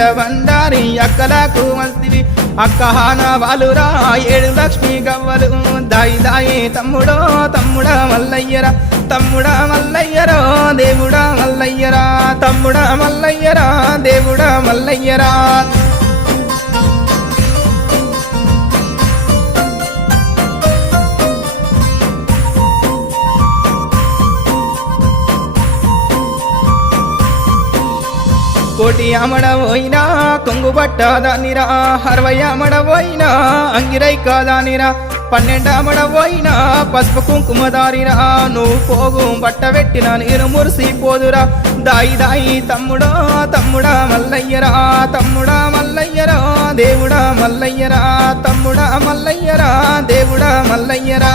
ఏల బండారి అక్కలకు మస్తివి అక్కహాన వాలురా 7 లక్ష్మి గవ్వలు దాయి దాయి తమ్ముడో తమ్ముడా మల్లయ్యరా తమ్ముడా మల్లయ్యరా దేవుడా మల్లయ్యరా తమ్ముడా మల్లయ్యరా దేవుడా మల్లయ్యరా కోటి అమడవోయినా కొంగు పట్టదానిరా 60 అమడవోయినా అంగిరై కాదానిరా 12 అమడవోయినా పసుపు కుంకుమదారిరా నువ్వు పోగు బట్ట పెట్టిన నేను మురిసిపోదురా దాయి దాయి తమ్ముడో తమ్ముడా మల్లయ్యరా తమ్ముడా మల్లయ్యరా దేవుడా మల్లయ్యరా తమ్ముడా మల్లయ్యరా దేవుడా మల్లయ్యరా